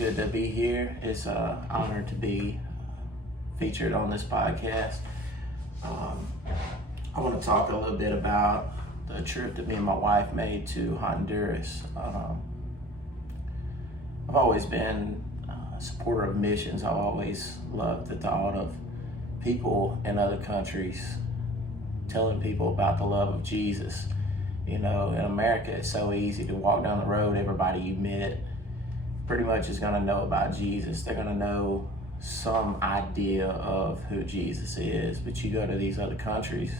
good to be here. It's an honor to be featured on this podcast. I want to talk a little bit about the trip that me and my wife made to Honduras. I've always been a supporter of missions. I've always loved the thought of people in other countries telling people about the love of Jesus. You know, in America, it's so easy to walk down the road. Everybody you meet pretty much is going to know about Jesus. They're going to know some idea of who Jesus is. But you go to these other countries,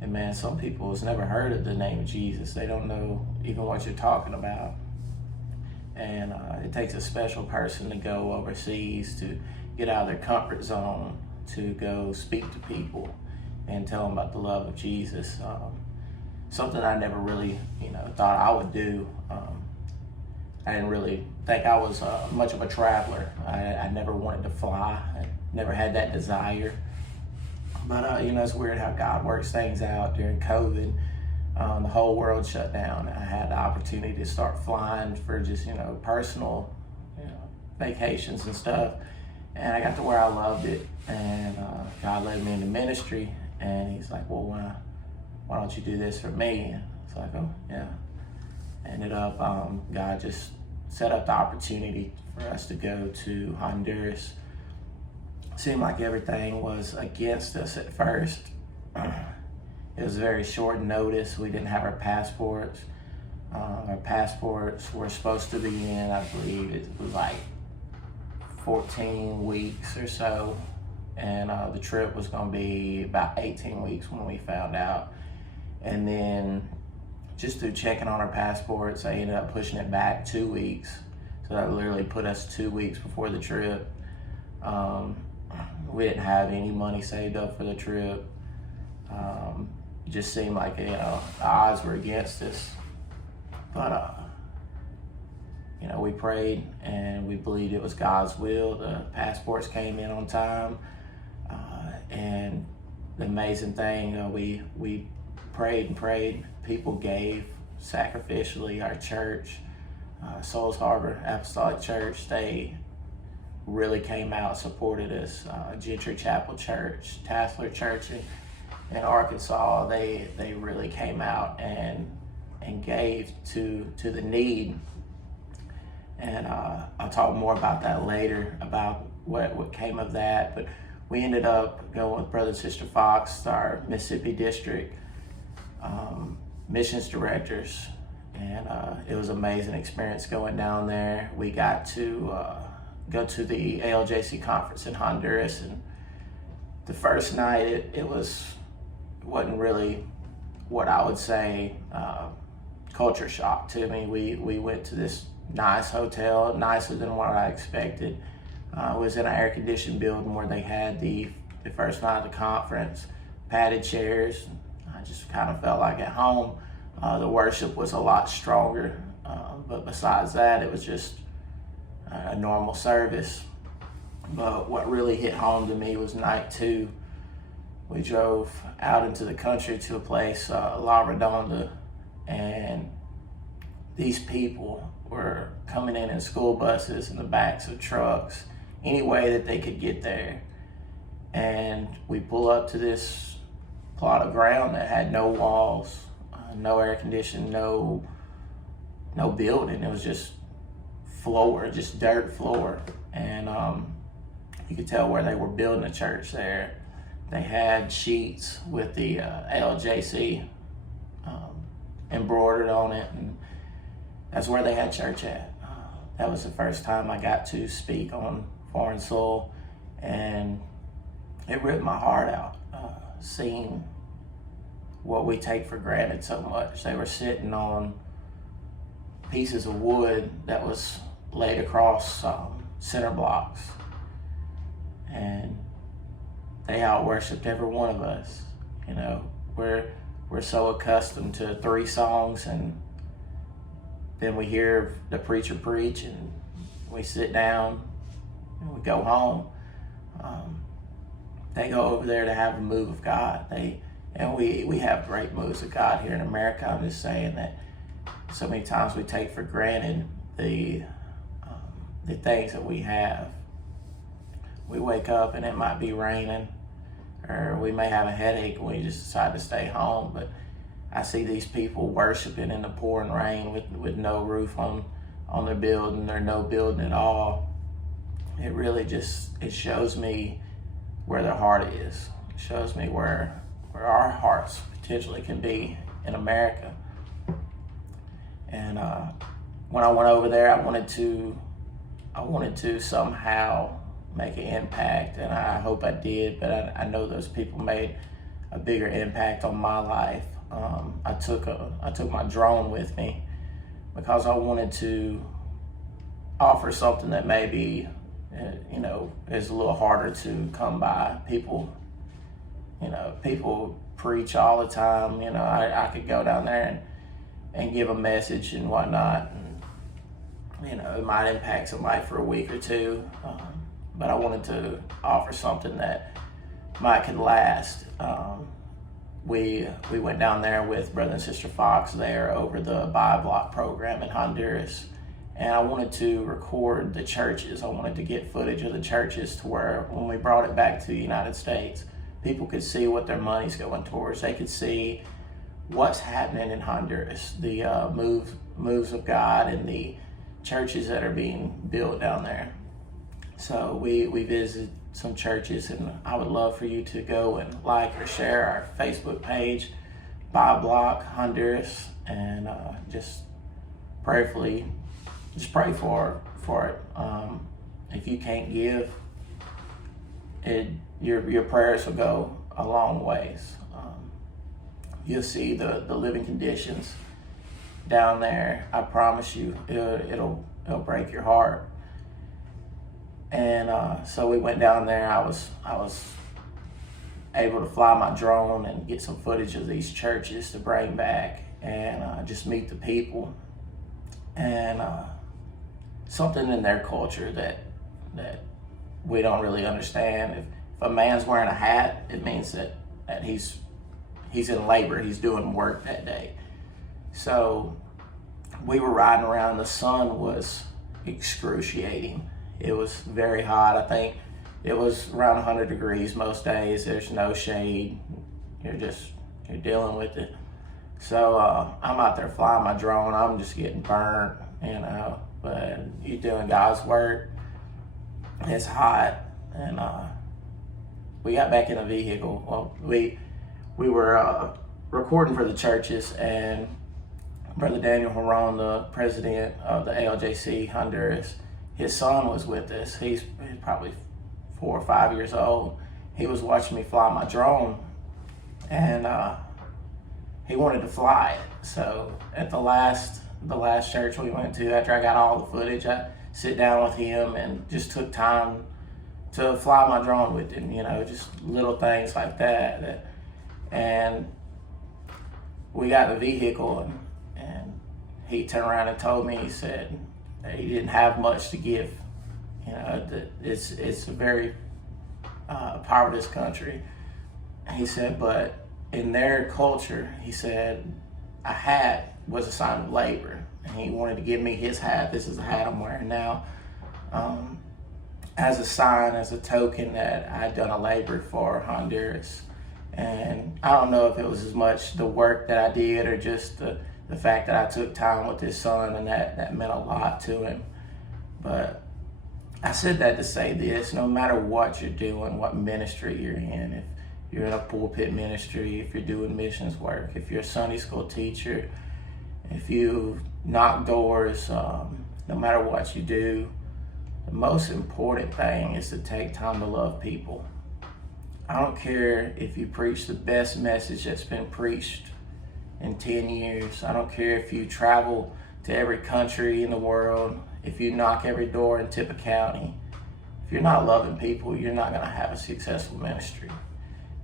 and man, some people has never heard of the name of Jesus. They don't know even what you're talking about. And it takes a special person to go overseas, to get out of their comfort zone, to go speak to people and tell them about the love of Jesus. Something I never really, thought I would do. I didn't really think I was much of a traveler. I never wanted to fly. I never had that desire. But, it's weird how God works things out. During COVID, the whole world shut down. I had the opportunity to start flying for just, personal, vacations and stuff. And I got to where I loved it. And God led me into ministry. And he's like, well, why don't you do this for me? It's like, oh, yeah. Ended up, God just set up the opportunity for us to go to Honduras. Seemed like everything was against us at first. It was very short notice. We didn't have our passports. Our passports were supposed to be in, I believe it was like 14 weeks or so. And the trip was going to be about 18 weeks when we found out. And then just through checking on our passports, I ended up pushing it back 2 weeks. So that literally put us 2 weeks before the trip. We didn't have any money saved up for the trip. It just seemed like, the odds were against us. But, we prayed and we believed it was God's will. The passports came in on time. And the amazing thing, we prayed and prayed. People gave sacrificially. Our church, Souls Harbor Apostolic Church, they really came out, supported us. Gentry Chapel Church, Tassler Church in Arkansas, they really came out and gave to the need. And I'll talk more about that later, about what came of that. But we ended up going with Brother and Sister Fox, our Mississippi district missions directors, and it was an amazing experience going down there. We got to go to the ALJC conference in Honduras, and the first night it wasn't really what I would say culture shock to me. We went to this nice hotel, nicer than what I expected. It was in an air-conditioned building where they had the first night of the conference, padded chairs. I just kind of felt like at home. The worship was a lot stronger, but besides that, it was just a normal service. But what really hit home to me was night 2. We drove out into the country to a place, La Redonda, and these people were coming in school buses in the backs of trucks, any way that they could get there. And we pull up to this plot of ground that had no walls, no air conditioning, no building. It was just floor, just dirt floor. And you could tell where they were building a church there. They had sheets with the ALJC embroidered on it, and that's where they had church at. That was the first time I got to speak on foreign soil, and it ripped my heart out, seeing what we take for granted so much. They were sitting on pieces of wood that was laid across center blocks, and they out-worshiped every one of us. We're so accustomed to 3 songs, and then we hear the preacher preach, and we sit down and we go home. They go over there to have a move of God. We have great moves of God here in America. I'm just saying that so many times we take for granted the the things that we have. We wake up and it might be raining, or we may have a headache and we just decide to stay home. But I see these people worshiping in the pouring rain with no roof on their building, or no building at all. It really it shows me where their heart is. It shows me where our hearts potentially can be in America. And when I went over there, I wanted to somehow make an impact, and I hope I did, but I know those people made a bigger impact on my life. I took my drone with me because I wanted to offer something that maybe is a little harder to come by. People preach all the time. I could go down there and give a message and whatnot, and it might impact somebody for a week or two, but I wanted to offer something that could last. We went down there with Brother and Sister Fox there over the Bi-Block program in Honduras, and I wanted to record the churches. I wanted to get footage of the churches to where when we brought it back to the United States, people could see what their money's going towards. They could see what's happening in Honduras, the moves of God, and the churches that are being built down there. So we visited some churches, and I would love for you to go and like or share our Facebook page, Bi-Block Honduras, and just pray for it. If you can't give, your prayers will go a long ways. You'll see the living conditions down there. I promise you, it'll break your heart. And so we went down there. I was able to fly my drone and get some footage of these churches to bring back, and just meet the people. And something in their culture that we don't really understand. If a man's wearing a hat, it means that he's in labor. He's doing work that day. So we were riding around. The sun was excruciating. It was very hot. I think it was around 100 degrees most days. There's no shade. You're dealing with it. So I'm out there flying my drone. I'm just getting burnt, but you're doing God's work. It's hot. And we got back in the vehicle. Well, we were recording for the churches, and Brother Daniel Horan, the president of the ALJC Honduras, his son was with us. He's probably 4 or 5 years old. He was watching me fly my drone, and he wanted to fly it. So at the last church we went to, after I got all the footage, I sit down with him and just took time to fly my drone with him. Just little things like that. And we got in the vehicle, and he turned around and told me, he said that he didn't have much to give. That it's a very poverty country. He said, but in their culture, he said, a hat was a sign of labor. And he wanted to give me his hat. This is the hat I'm wearing now. As a sign, as a token that I'd done a labor for Honduras. And I don't know if it was as much the work that I did, or just the fact that I took time with his son, and that meant a lot to him. But I said that to say this: no matter what you're doing, what ministry you're in, if you're in a pulpit ministry, if you're doing missions work, if you're a Sunday school teacher, if you knock doors, no matter what you do, the most important thing is to take time to love people. I don't care if you preach the best message that's been preached in 10 years. I don't care if you travel to every country in the world, if you knock every door in Tippah County. If you're not loving people, you're not going to have a successful ministry.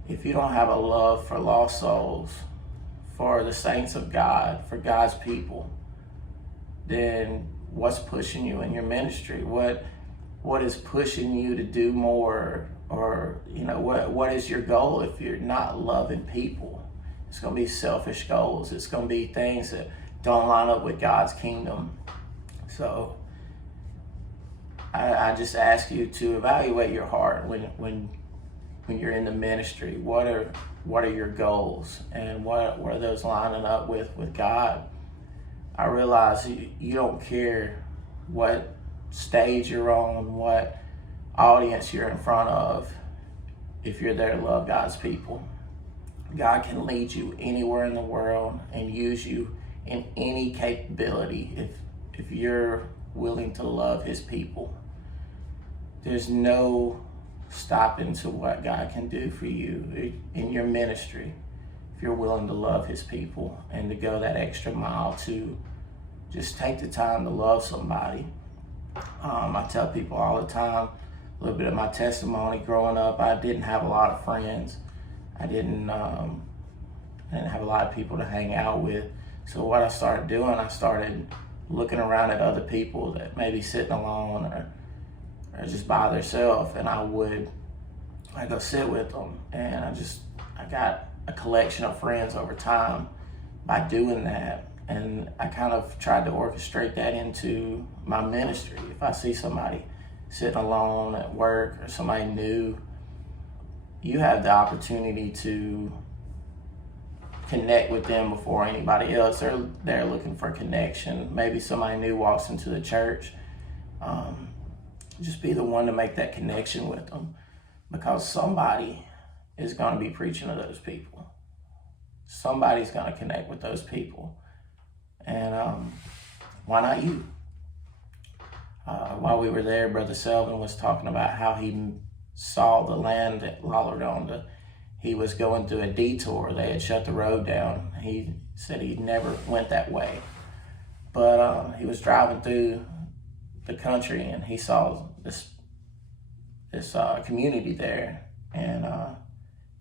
If you don't have a love for lost souls, for the saints of God, for God's people, then what's pushing you in your ministry? What is pushing you to do more? Or what is your goal if you're not loving people? It's going to be selfish goals. It's going to be things that don't line up with God's kingdom. So I just ask you to evaluate your heart when you're in the ministry. What are your goals, and what are those lining up with God? I realize you don't care what stage you're on, what audience you're in front of, if you're there to love God's people. God can lead you anywhere in the world and use you in any capability if you're willing to love his people. There's no stopping to what God can do for you in your ministry if you're willing to love his people and to go that extra mile to just take the time to love somebody. I tell people all the time, a little bit of my testimony. Growing up, I didn't have a lot of friends. I didn't have a lot of people to hang out with. So what I started doing, I started looking around at other people that may be sitting alone or just by themselves, and I go sit with them, and I got a collection of friends over time by doing that. And I kind of tried to orchestrate that into my ministry. If I see somebody sitting alone at work or somebody new, you have the opportunity to connect with them before anybody else. They're looking for connection. Maybe somebody new walks into the church. Just be the one to make that connection with them, because somebody is going to be preaching to those people. Somebody's going to connect with those people. And why not you? While we were there, Brother Selvin was talking about how he saw the land at La Redonda. He was going through a detour. They had shut the road down. He said he never went that way. But he was driving through the country, and he saw this community there. And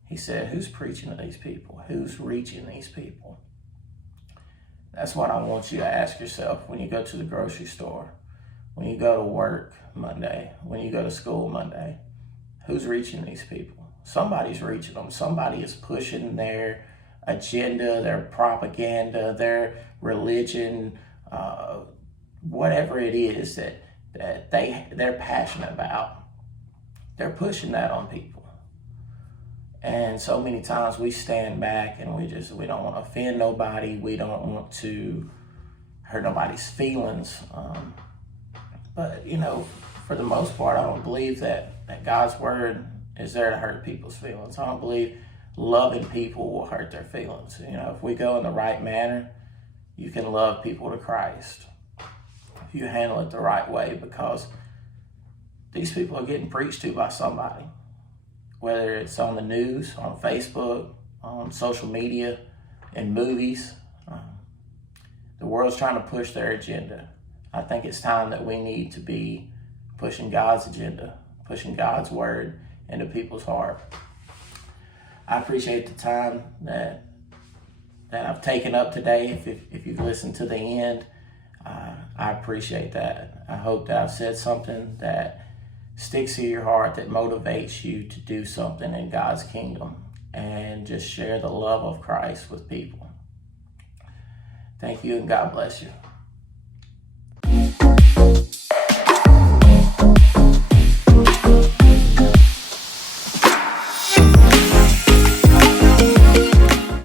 he said, who's preaching to these people? Who's reaching these people? That's what I want you to ask yourself when you go to the grocery store, when you go to work Monday, when you go to school Monday. Who's reaching these people? Somebody's reaching them. Somebody is pushing their agenda, their propaganda, their religion, whatever it is that they're passionate about. They're pushing that on people. And so many times we stand back and we don't want to offend nobody. We don't want to hurt nobody's feelings. But, for the most part, I don't believe that God's word is there to hurt people's feelings. I don't believe loving people will hurt their feelings. If we go in the right manner, you can love people to Christ if you handle it the right way, because these people are getting preached to by somebody. Whether it's on the news, on Facebook, on social media, in movies. The world's trying to push their agenda. I think it's time that we need to be pushing God's agenda, pushing God's word into people's heart. I appreciate the time that I've taken up today. If you've listened to the end, I appreciate that. I hope that I've said something that sticks to your heart, that motivates you to do something in God's kingdom and just share the love of Christ with people. Thank you, and God bless you.